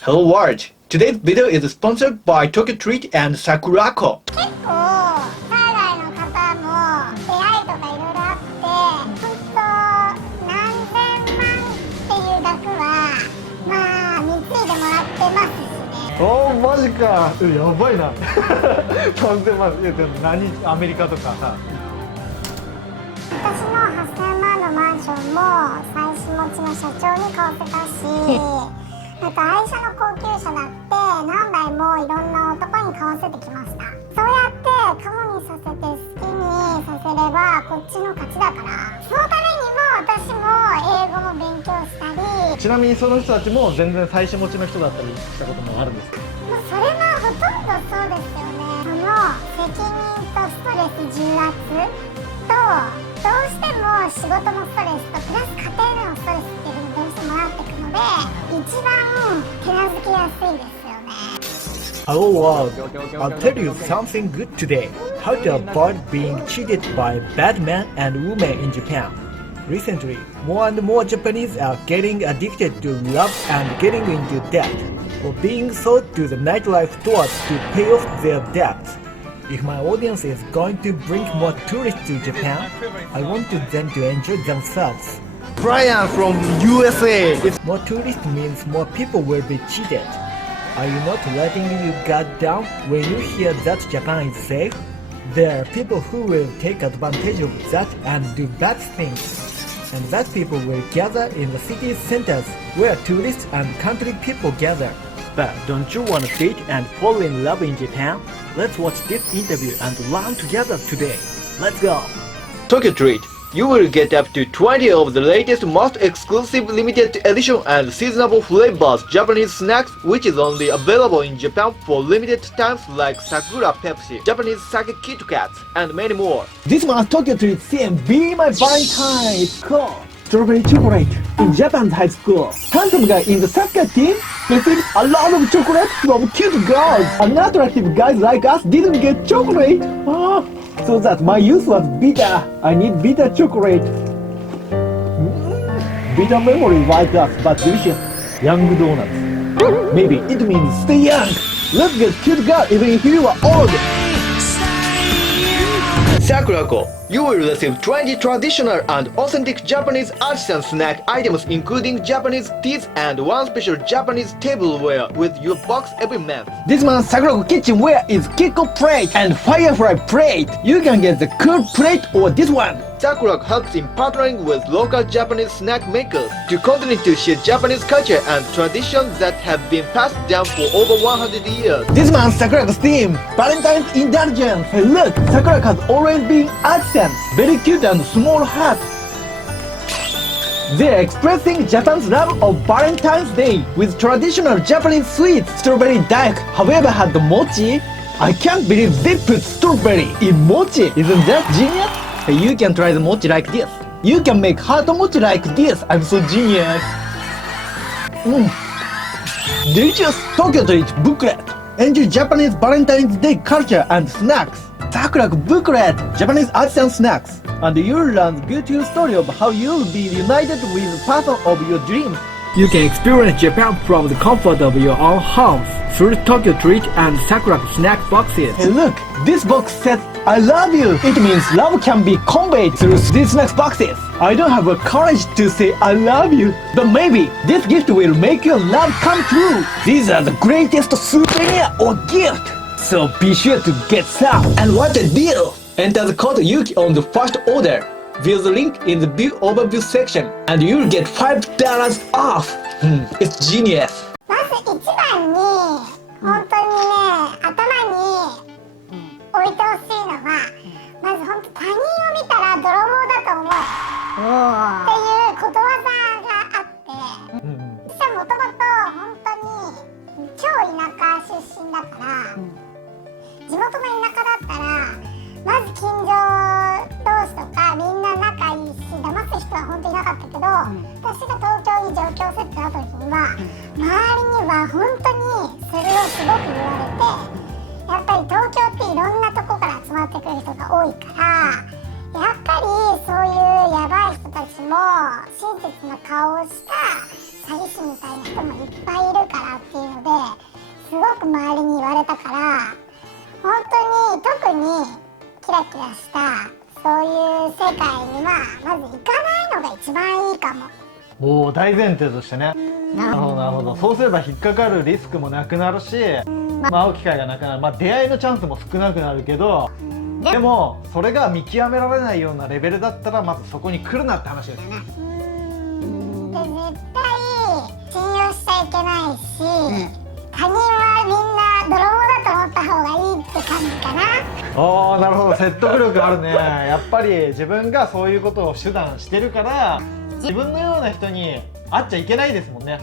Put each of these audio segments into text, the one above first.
Hello World! Today's video is sponsored by Tokyo Treat and Sakurako. 結構海外の方も出会いとかいろいろあって本当何千万っていう額はまあ貢いでもらってますしね。おーマジかやばいな3000万いやでも何アメリカとかさ私の8000万のマンションも妻子持ちの社長に買わせたしあと愛車の高級車だって何台もいろんな男に買わせてきました。そうやってカモにさせて好きにさせればこっちの勝ちだから、そのためにも私も英語も勉強したり。ちなみにその人たちも全然妻子持ちの人だったりしたこともあるんですか？まあそれはほとんどそうですよね。その責任とストレス重圧とどうしても仕事のストレスとプラス家庭でのストレスっていうふうにどうしてもなってくので一番手なずけやすいですよね。Hello world, I'll tell you something good today. How to avoid being cheated by bad men and women in Japan. Recently, more and more Japanese are getting addicted to love and getting into debt, or being sold to the nightlife stores to pay off their debts. If my audience is going to bring more tourists to Japan, I want them to enjoy themselves. Brian from USA! More tourists means more people will be cheated. Are you not letting your guard down when you hear that Japan is safe? There are people who will take advantage of that and do bad things. And that people will gather in the city centers where tourists and country people gather. But don't you want to date and fall in love in Japan? Let's watch this interview and learn together today. Let's go! Tokyo Treat. You will get up to 20 of the latest most exclusive limited edition and seasonable flavors Japanese snacks which is only available in Japan for limited times like Sakura Pepsi, Japanese Sake Kit Kats, and many more. This month's Tokyo Treat theme Be My Valentine is called Strawberry Chocolate in Japan's high school. Handsome guy in the soccer team receives a lot of chocolate from cute girls. Unattractive guys like us didn't get chocolate. So that my youth was bitter. I need bitter chocolate. Bitter memory like us, but delicious. Young donuts. Maybe it means stay young. Let's get cute girl even if you are old. Sakurako. You will receive 20 traditional and authentic Japanese artisan snack items including Japanese teas and one special Japanese tableware with your box every month. This month's Sakurako kitchenware is Kiko plate and Firefly plate. You can get the cool plate or this one. Sakurako helps in partnering with local Japanese snack makers to continue to share Japanese culture and traditions that have been passed down for over 100 years. This month's Sakurako's theme, Valentine's Indulgence. Hey look, Sakurako has always been artisan, very cute and small hearts. They're expressing Japan's love of Valentine's Day with traditional Japanese sweets. Strawberry daik, however, had the mochi. I can't believe they put strawberry in mochi. Isn't that genius? You can try the mochi like this. You can make hot mochi like this. I'm so genius. Delicious Tokyo Treat booklet. Enjoy Japanese Valentine's Day culture and snacks. Sakurako booklet, Japanese artisan snacks. And you'll learn beautiful story of how you'll be united with the person of your dreams. You can experience Japan from the comfort of your own house through Tokyo Treat and Sakurako snack boxes. Hey look, this box says I love you. It means love can be conveyed through these snack boxes. I don't have the courage to say I love you, but maybe this gift will make your love come true. These are the greatest souvenir or gift. So be sure to get some. And what a deal! Enter the code Yuki on the first order. View the link in the view overview section and you'll get $5 off. It's genius. まず一番に本当にね頭に置いてほしいのはまず本当他人を見たら泥棒だと思うっていうことわざがあって私はもともと本当に超田舎出身だから地元の田舎だったらまず近所同士とかみんな仲いいし騙す人は本当にいなかったけど私が東京に上京するってなった時には周りには本当にそれをすごく言われてやっぱり東京っていろんなとこから集まってくる人が多いからやっぱりそういうやばい人たちも親切な顔をした詐欺師みたいな人もいっぱいいるからっていうの周りに言われたから、本当に特にキラキラしたそういう世界にはまず行かないのが一番いいかも。おお、大前提としてね。なるほどなるほど。そうすれば引っかかるリスクもなくなるし、会う機会がなくなる。出会いのチャンスも少なくなるけど、でもそれが見極められないようなレベルだったらまずそこに来るなって話ですよね。で絶対信用しちゃいけないし、他人はみんな泥棒だと思った方がいいって感じかな。おー、なるほど、説得力あるね。やっぱり自分がそういうことを手段してるから自分のような人に会っちゃいけないですもんね。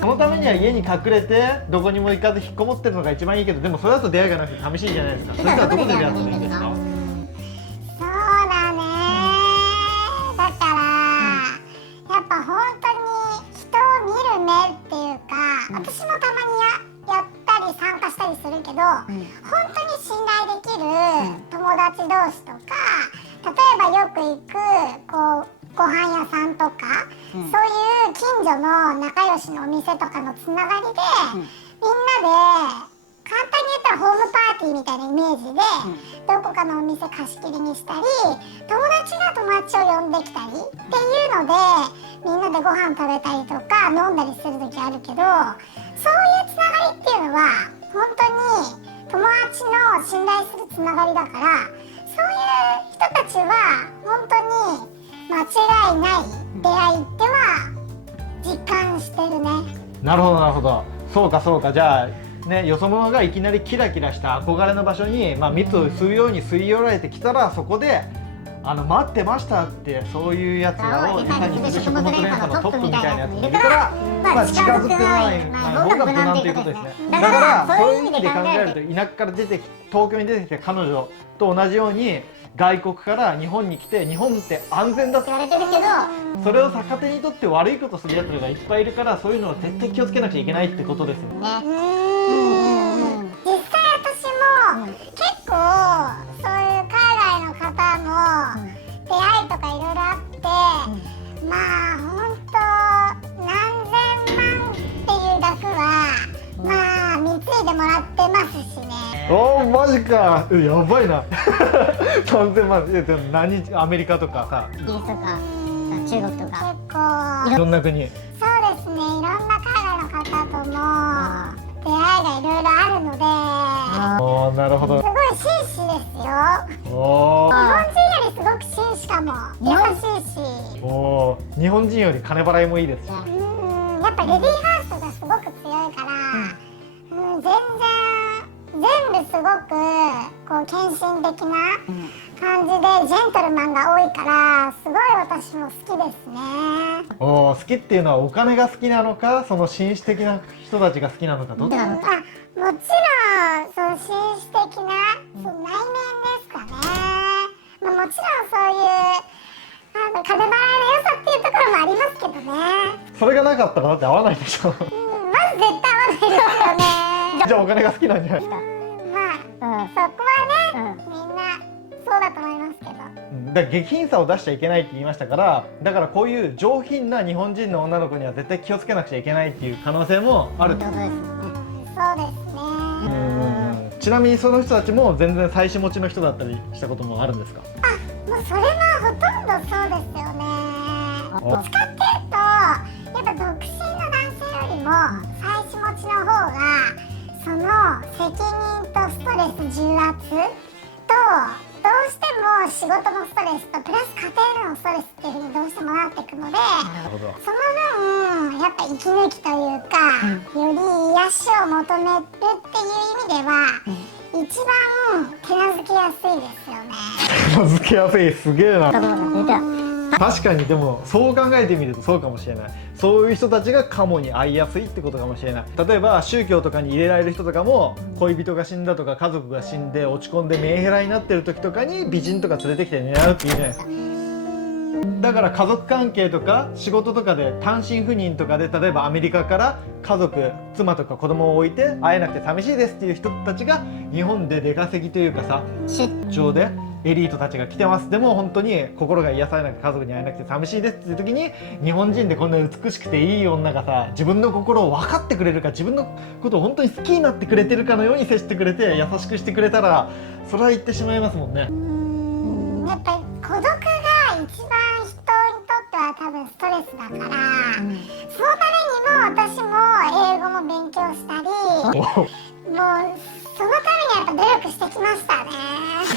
そのためには家に隠れてどこにも行かず引っこもってるのが一番いいけど、でもそれだと出会いがなくて寂しいじゃないですか。そしたらどこで出会ったらいいんですか？そうだね。だからやっぱ本当に人を見る目っていうか、私もたまにやったり参加したりするけど、本当に信頼できる友達同士とか、例えばよく行くご飯屋さんとか、そういう近所の仲良しのお店とかのつながりで、みんなで簡単に言ったらホームパーティーみたいなイメージで、どこかのお店貸し切りにしたり、友達が友達を呼んできたりっていうので、みんなでご飯食べたりとか飲んだりする時あるけど、そういうつながりっていうのは本当に友達の信頼するつながりだから、そういう人たちは本当に間違いない出会いっては実感してるね。なるほどなるほど。そうかそうか。じゃあね、よそ者がいきなりキラキラした憧れの場所に、蜜を吸うように吸い寄られてきたら、そこで待ってましたって、そういうやつらをいかに食物連鎖のトップみたいなやつがいるから、近づくない方が無難ということですね。だからそういう意味で考えると、田舎から出てき東京に出てきた彼女と同じように、外国から日本に来て、日本って安全だって言われてるけど、それを逆手にとって悪いことするやつらがいっぱいいるから、そういうのを絶対気をつけなくちゃいけないってことですよね。実際私も結構そういう海外の方の出会いとかいろいろあって、本当何千万っていう額は貢いでもらってますしね。おー、マジか。やばいな。3000万。でもアメリカとかさ、イギリスとか中国とか結構いろんな国。そうですね、いろんな海外の方とも出会いがいろいろあるので、おー、なるほど。すごい紳士ですよ。おー、日本人よりすごく紳士かも。優しいし、おー、日本人より金払いもいいですし。やっぱレディーファーストがすごく強いから、全部すごく献身的な感じでジェントルマンが多いから、すごい私も好きですね。おー、好きっていうのはお金が好きなのか、その紳士的な人たちが好きなのか、どっちなのか。もちろんその紳士的なその内面ですかね。もちろんそういう金払いの良さっていうところもありますけどね。それがなかったらだって合わないでしょ。まず絶対合わないですよね。じゃあお金が好きなんじゃないですか。そこはね、みんなそうだと思いますけど。だから下品さを出しちゃいけないって言いましたから、だからこういう上品な日本人の女の子には絶対気をつけなくちゃいけないっていう可能性もあるってことですね。そうですね。ちなみにその人たちも全然妻子持ちの人だったりしたこともあるんですか？もうそれはほとんどそうですよね。どっちかっていうと、やっぱ独身の男性よりも妻子持ちの方が、その責任とストレス重圧と、どうしても仕事のストレスとプラス家庭でのストレスっていう風にどうしてもなっていくので、なるほど。その分やっぱ息抜きというか、より癒しを求めるっていう意味では、一番手なずけやすいですよね。名付けやすい、すげえな。確かに、でもそう考えてみるとそうかもしれない。そういう人たちがカモに会いやすいってことかもしれない。例えば宗教とかに入れられる人とかも、恋人が死んだとか家族が死んで落ち込んでメンヘラになってる時とかに美人とか連れてきて狙うっていうじゃないですか。だから家族関係とか仕事とかで単身赴任とかで、例えばアメリカから家族、妻とか子供を置いて会えなくて寂しいですっていう人たちが日本で出稼ぎというかさ、出張でエリートたちが来てます、でも本当に心が癒されなくて家族に会えなくて寂しいですっていう時に、日本人でこんな美しくていい女がさ、自分の心を分かってくれるか、自分のことを本当に好きになってくれてるかのように接してくれて優しくしてくれたら、それは言ってしまいますもんね。やっぱり孤独が一番人にとっては多分ストレスだから、そのためにも私も英語も勉強したり、もうそのためにやっぱ努力してきましたね。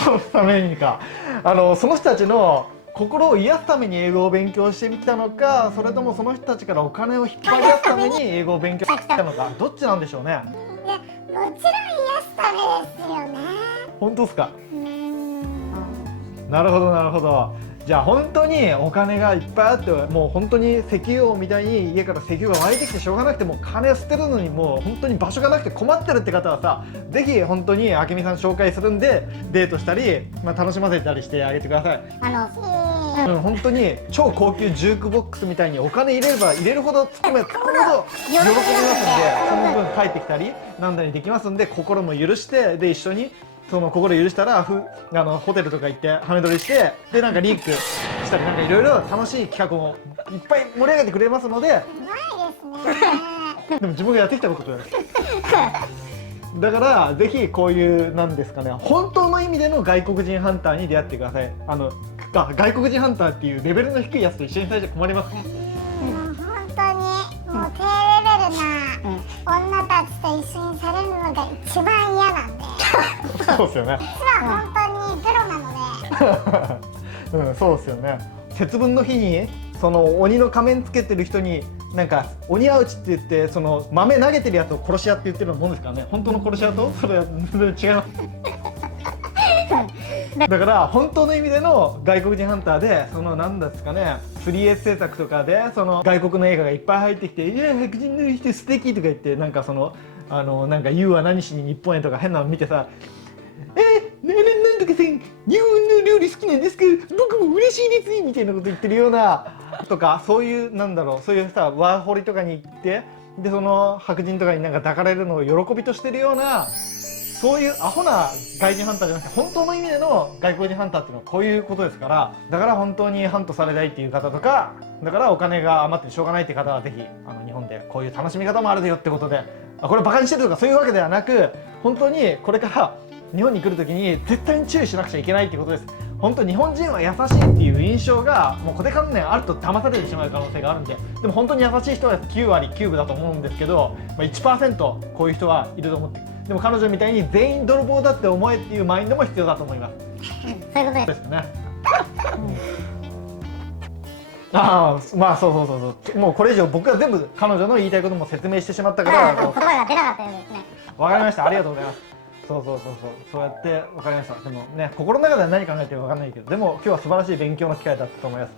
そのためにか、その人たちの心を癒すために英語を勉強してきたのか、それともその人たちからお金を引っ張り出すために英語を勉強してきたのか、どっちなんでしょうね。いや、もちろん癒すためですよね。本当ですか。なるほどなるほど。じゃあ本当にお金がいっぱいあって、もう本当に石油王みたいに家から石油が湧いてきてしょうがなくて、もう金を捨てるのにもう本当に場所がなくて困ってるって方はさ、ぜひ本当に明美さん紹介するんでデートしたり、楽しませたりしてあげてください。本当に超高級ジュークボックスみたいにお金入れれば入れるほどつくめつくほど喜びますんで、その分帰ってきたりなんだりできますんで、心も許して、で一緒にその心許したらホテルとか行ってハメ撮りして、でなんかリークしたり、なんかいろいろ楽しい企画もいっぱい盛り上げてくれますので、ないですね。でも自分がやってきたことですだからぜひこういうなんですかね、本当の意味での外国人ハンターに出会ってください。外国人ハンターっていうレベルの低いやつと一緒にされて困りますね。もう本当にもう低レベルな女たちと一緒にされるのが一番嫌なんで。そうですよね。実は本当にプロなので。そうですよね。節分の日にその鬼の仮面つけてる人になんか鬼アウチって言って、その豆投げてるやつを殺し屋って言ってるようなもんですからね。本当の殺し屋とそれは全然違いますだから本当の意味での外国人ハンターで、そのなんですかね、3S 制作とかでその外国の映画がいっぱい入ってきて、いや白人の人素敵とか言って、なんかそのなんか You は何しに日本へとか変なの見てさ、なんとかさん日本の料理好きなんですけど僕も嬉しいですみたいなこと言ってるようなとか、そういうなんだろう、そういうさワーホリとかに行って、でその白人とかになんか抱かれるのを喜びとしてるような、そういうアホな外人ハンターじゃなくて、本当の意味での外国人ハンターっていうのはこういうことですから、だから本当にハントされたいっていう方とか、だからお金が余ってしょうがないっていう方はぜひ日本でこういう楽しみ方もあるよってことで、これバカにしてるとかそういうわけではなく、本当にこれから日本に来るときに絶対に注意しなくちゃいけないっていうことです。本当日本人は優しいっていう印象がもう固定観念あると騙されてしまう可能性があるんで、でも本当に優しい人は9割9分だと思うんですけど、1% こういう人はいると思って、でも彼女みたいに全員泥棒だって思えっていうマインドも必要だと思います。そういうことですよね。ああ、まあそうもうこれ以上僕が全部彼女の言いたいことも説明してしまったから、言葉が出なかったようですね。わかりました、ありがとうございます。そうやって分かりました。でもね、心の中では何考えてるか分かんないけど、でも今日は素晴らしい勉強の機会だったと思います。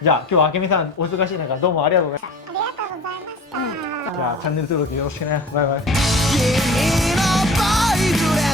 じゃあ今日は明美さんお忙しい中どうもありがとうございまありがとうございました。した。じゃあチャンネル登録よろしくね。バイバイ。君のボイスレ